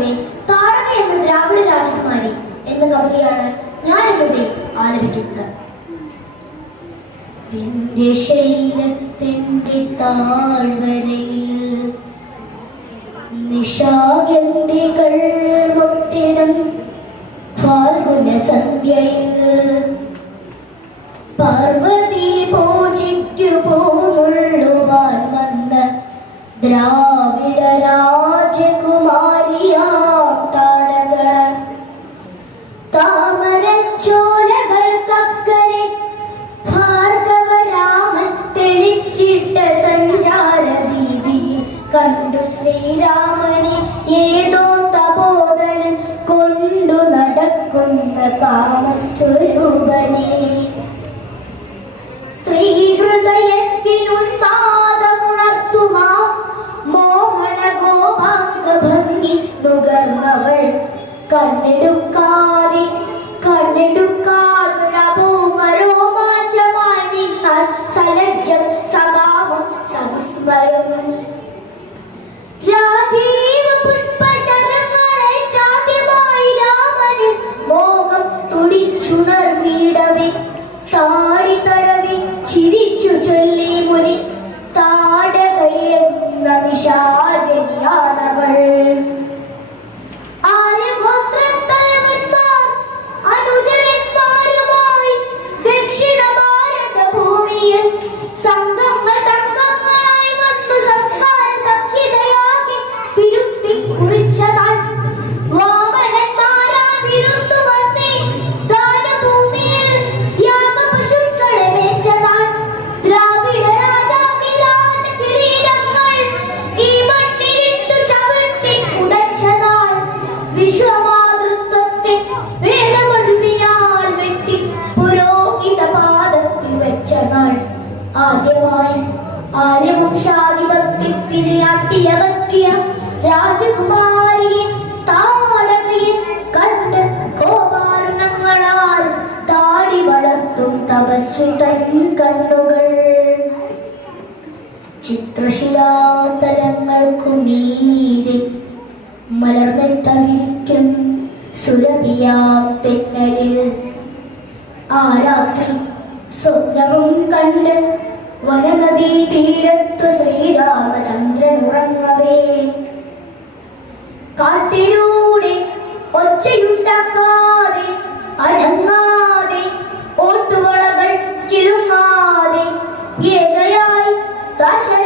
താരാമണിയുടെ താരക എന്ന ദ്രാവിഡ രാജകുമാരി എന്ന കവിതയാണ് ഞാൻ ഇന്നിവിടെ ആലപിക്കുന്നത്. വിന്ധ്യശൈലത്തിന്റെ താഴ്വരയിൽ നിഷാഗന്ധികൾ മുട്ടിടം. ഫാൽഗുന സന്ധ്യയിൽ ശ്രീരാമനെ ഏതോ തപോധനൻ കൊണ്ടു നടക്കുന്ന കാമസ്വരൂപനെ. സ്ത്രീ ഹൃദയത്തിനുന്മാദമുണർത്തുമാ മോഹന ഗോപാംഗ ഭംഗി നുകർന്നവൾ. കണ്ണെടുക്കാതെ കണ്ണെടുക്കാതൊരപൂമരോമാഞ്ചമായി നിന്നാൽ സലജ്ജം തുടിച്ചുണർന്നിടവേ താടി തടവി ചിരിച്ചു ചൊല്ലി മുനി താടകയെന്ന നിശാചരിയാണവൾ ആര്യവംശാധിപത്യത്തിനെ അട്ടിയകറ്റിയ രാജകുമാരിയെ താടകയെ കണ്ട് കോപാരണങ്ങളാൽ താടി വളർത്തും തപസ്വി തൻ കണ്ണുകൾ. ചിത്രശിലാതലങ്ങൾക്കു മീതെ മലർമെത്തവിരിക്കും സുരഭിയാം തെന്നലിൽ. ആ രാത്രി സ്വപ്നവും കണ്ട് വനനദീ തീരത്തു ശ്രീരാമചന്ദ്രൻ ഉറങ്ങവേ കാട്ടിലൂടെ ഒച്ചയുണ്ടാക്കാതെ അനങ്ങാതെ ഓട്ടുവളകൾ കിലുങ്ങാതെ ഏകയായി ദശരഥി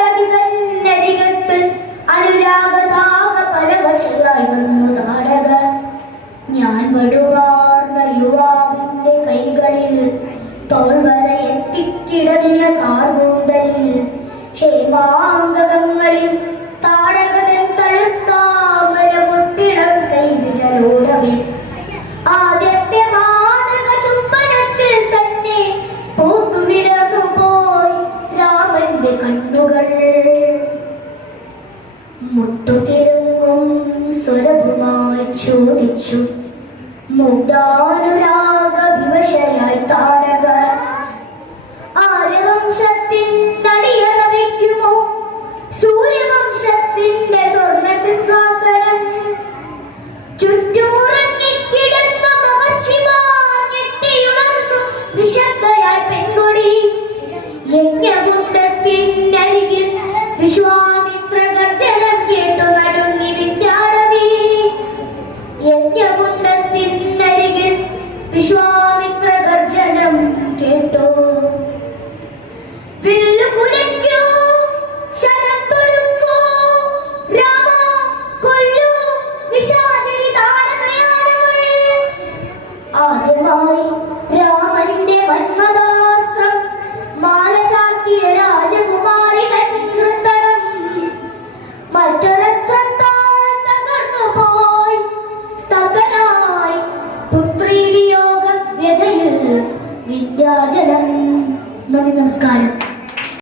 útil. Mudou നമസ്കാരം.